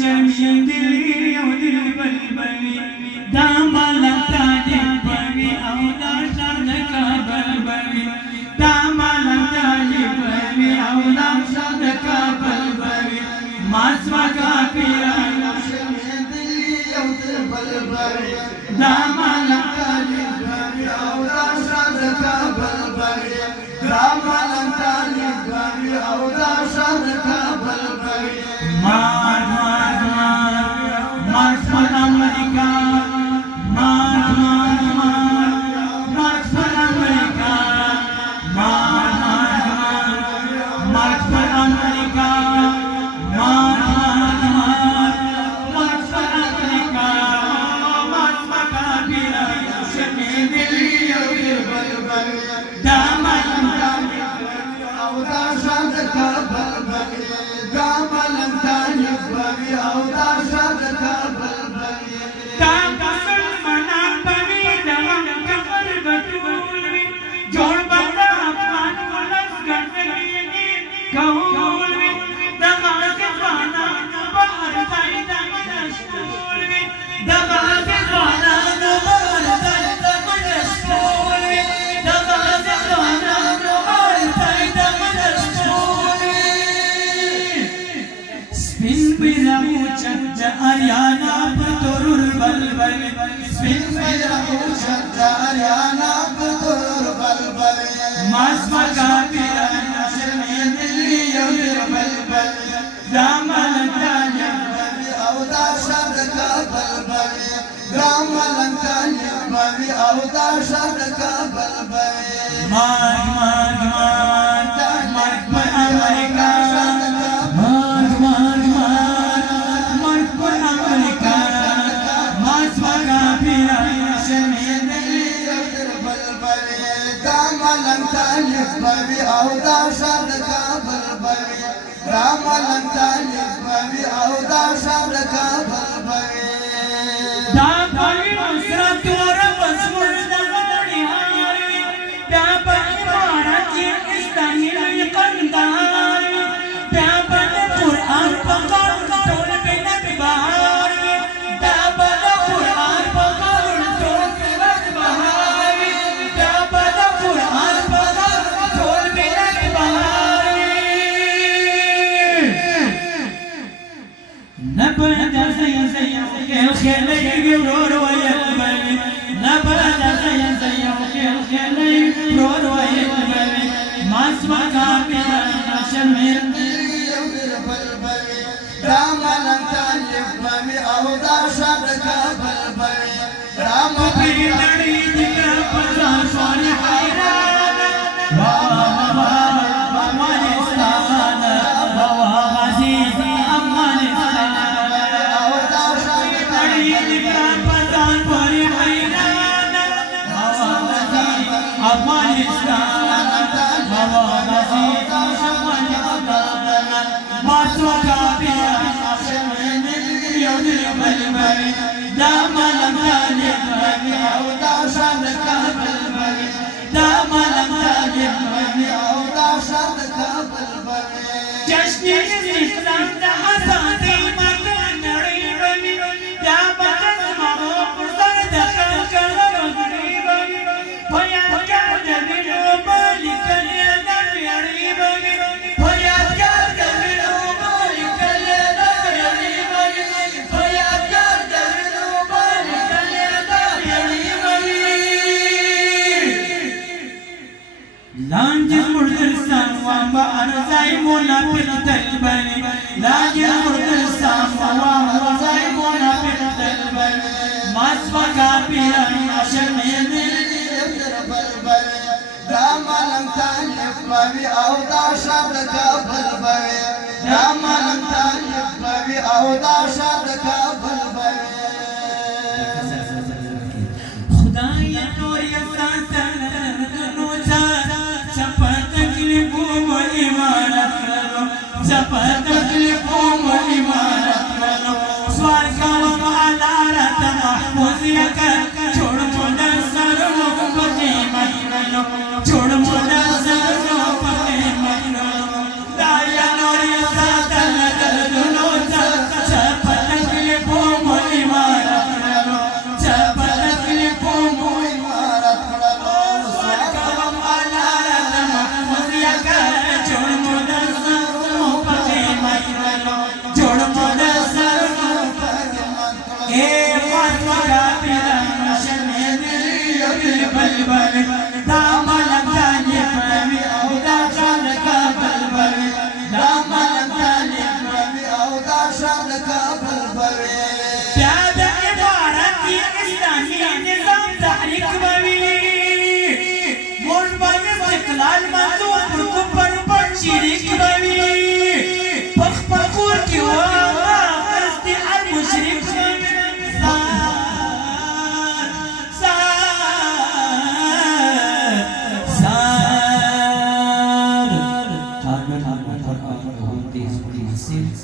شرمېدلي یو دل بلبلي دا ملنګ طالب بوي او دا ښار د کابل بوي دا ملنګ طالب بوي او دا ښار د کابل بوي ما ځمکه پیرانو شرمېدلي یو دل بلبلي دا ملنګ طالب بوي او دا ښار د کابل بوي دا ملنګ طالب بوي او دا ښار د کابل بوي مار مار مار مارچ پر امریکا مار مار مار مارچ پر امریکا مار مار مار مارچ پر امریکا مار مار مار مارچ پر امریکا مارچ مکا پیرا شرمېدلي یو دل بلبلي دا ملنګ طالب او دا ښار د کابل بوي دا ملنګ طالب بوي او دا ښار د کابل بوي دا مسلمانان بوي د غم کفر به ټول وي جوړ به د افغان ولس ګڼلي کول وي دغه ځوانانو به هر ځای د مینه شتول وي دغه ځوانانو به هر ځای د مینه شتول وي دغه ځوانانو به هر ځای د مینه شتول وي سپین بیرغ اوچت د اریانا پر تورور بلبل سپین بیرغ اوچت د اریانا پر تورور بلبل ما ځمکه پیرانو شرمېدلي یو دل بلبل دا ملنګ طالب بوي او دا ښار د کابل بوي دا ملنګ طالب بوي او دا ښار د کابل بوي مارګ مارګ مارګ مارګ پر امریکا مارګ مارګ مارګ مارګ پر امریکا ما ځمکه پیرانو شرمېدلي یو دل بلبلي دا ملنګ طالب بوي او دا ښار د کابل بوي دا ملنګ طالب بوي او دا ښار د کابل بوي دا بوي نصرت توره به زموږ د غاړې هار وي بیا به عمارت یې اسلامي لوی قندهار وي بیا به د قرآن په غاړ ټول ملت بهار وي بیا به د قرآن په غاړ ټول ملت بهار وي بیا به د قرآن په غاړ ټول ملت بهار وي نه به د زیو خیل خیلې ورور ویل بلي نه به د زیو خیل خیلې ورور ویل بلي ما ځمکه پیرانو شرمېدلي یو دل بلبلي دا ملنګ طالب بوي او دا ښار د کابل بوي دا مبي نړۍ دې کړه په ځان شوانې حیرانه افغانستان غازي افغانستان او دا ښار نړۍ دې کړه په ځان پورې حیرانه افغانستان غازي افغانستان ما ځمکه پیرانو شرمېدلي یو دل بلبلي دا ملنګ طالب بوي او دا ښار د کابل بوي دا ملنګ طالب بوي او دا ښار د کابل بوي جشن استقلال د ازادۍ ماتم نړۍ بوي بیا به د زمرو پر سر د خلک رغړې بوي په یادګار د وینو به لیکلې د ویاړې بوي په یادګار د وینو به لیکلې د ویاړې بوي په یادګار د وینو به لیکلې د ویاړې بوي لاندې زموږ تر څنګ وام به هر ځای منافق تل بلي لاندې زموږ تر څنګ وام به هر ځای منافق تل بلي ما ځمکه پیرانو شرمېدلي یو دل بلبلي دا ملنګ طالب بوي او دا ښار د کابل بوي دا ملنګ طالب بوي او دا ښار د کابل بوي خدای نور یې ساتنه نو چپه تکلیفونو عمارت کړلو چپه تکلیفونو عمارت کړلو سوال کوم الله راته محفوظ یې کړ جوړ مو د سرونو په قیمت کړلو جوړ مو د سرونو په قیمت کړلو دا یا نور یې ساتنه دردونو چپه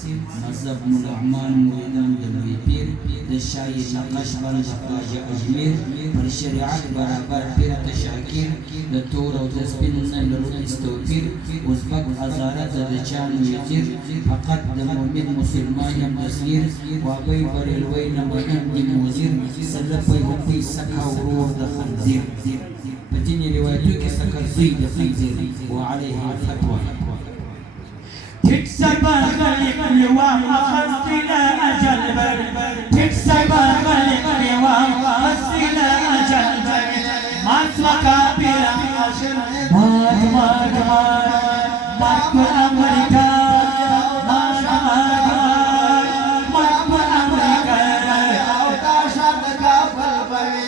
مذهب ملعمان مریدان د لوی پیر د شاهي نقش بند د خواجه اجمیر پر شریعت برابر پیر ته شاکر د تور او د سپین نه لرو استوپیر ازبک هزاره د چا وزیر فقط د مؤمن مسلمان یم تصویر وابی بریلوی نه منم دین وزیر سله پیغمبري سکه ورور د خنزیر په ځینې روایتو کې سکر زوی د خنزیر وعليه الفتوى تكسب خلق لواء أخذت إلى أجل بر تكسب خلق لواء أخذت إلى أجل بر ما سوكا بلا مات بأمريكا مات بأمريكا او دا شاد کابل بوي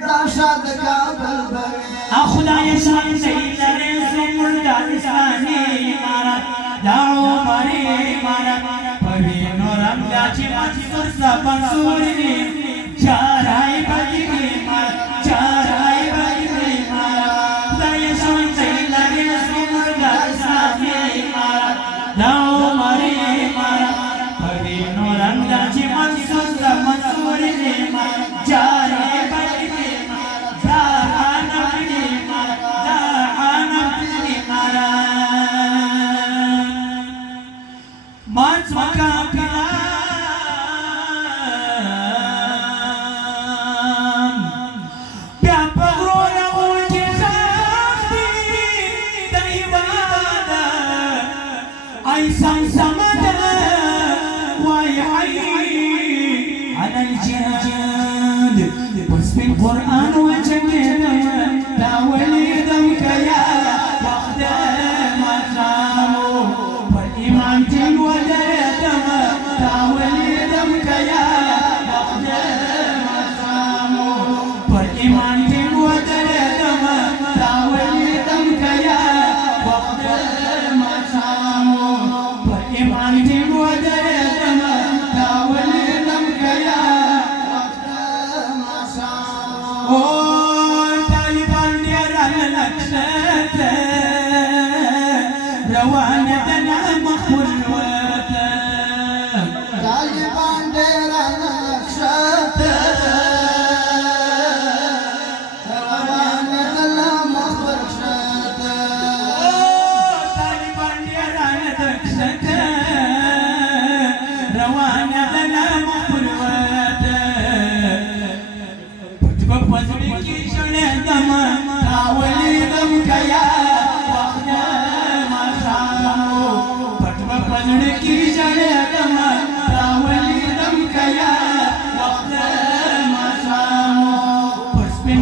دا شاد کابل بوي خدای شان سیلره زمر د اسلامي امارت دا عمري امارت پوي نورم دا چې منصور سبن سوري چارای بګي امارت چارای بګي امارت خدای شان سیلره زمر د اسلامي امارت دا عمري امارت پوي نورم دا چې منصور سبن سوري چارای القرآن وجنينا تاولي ذوك يا وقت ما قاموا والإمام جن وديتم تاولي ذوك يا وقت ما قاموا والإمام جن وديتم تاولي ذوك يا وقت ما قاموا والإمام جن وديتم تاولي ذوك يا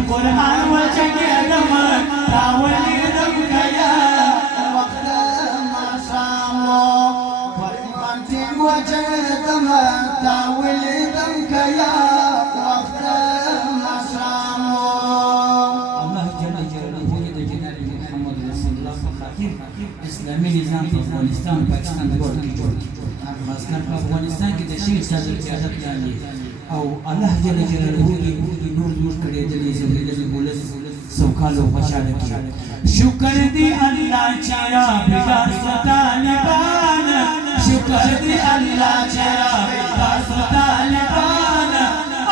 القرآن وجنينا تاولي ذوك يا وقت ما صاموا والإمام جن وجنينا تاولي ذوك يا وقت ما صاموا الله جل جلاله جناب محمد رسول الله خاطر اسلامي نظام په افغانستان پاکستان ورور کې جوړ خاصکر په افغانستان کې د شیخ صدر قیادت لاندې او الله جل جلاله نور نور کړي د زموږ ولس سوکاله او خوشاله کړي شکر دی الله چې را بیدار طالبان شکر دی الله چې را بیدار طالبان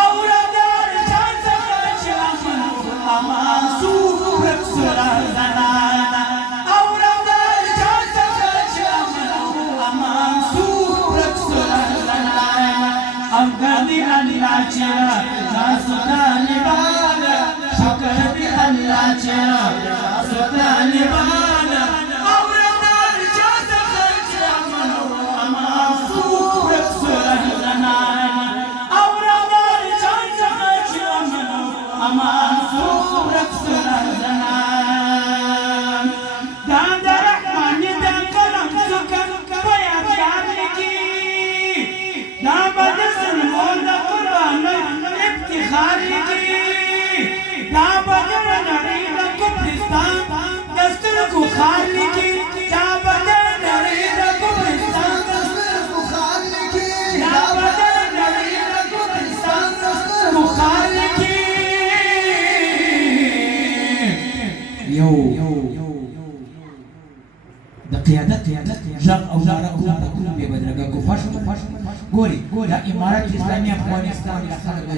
اور دار جان څخه چې امان سوق سره زنانا اور دار جان څخه چې امان سوق سره زنانا امر دی الله چې را بیدار طالبان شکر دی الله چې را بیدار طالبان اور دار جان څخه چې امان سوق سره زنانا اور دار جان څخه چې امان سوق سره زنانا دا رحمان دا کلم سکن پیا پیار کی دا بدسن مول دا قرآن افتخار کی دا بدر نری دا کبرستان دستر کو خال کی دا بدر نری دا کبرستان دستر کو خال کی دا بدر نری دا کبرستان دستر کو خال کی یو د قیادت زغ او نارکم تکون بے بدرگا کو فاشم گوری دا امارت اسلامی افغانستان یا خلق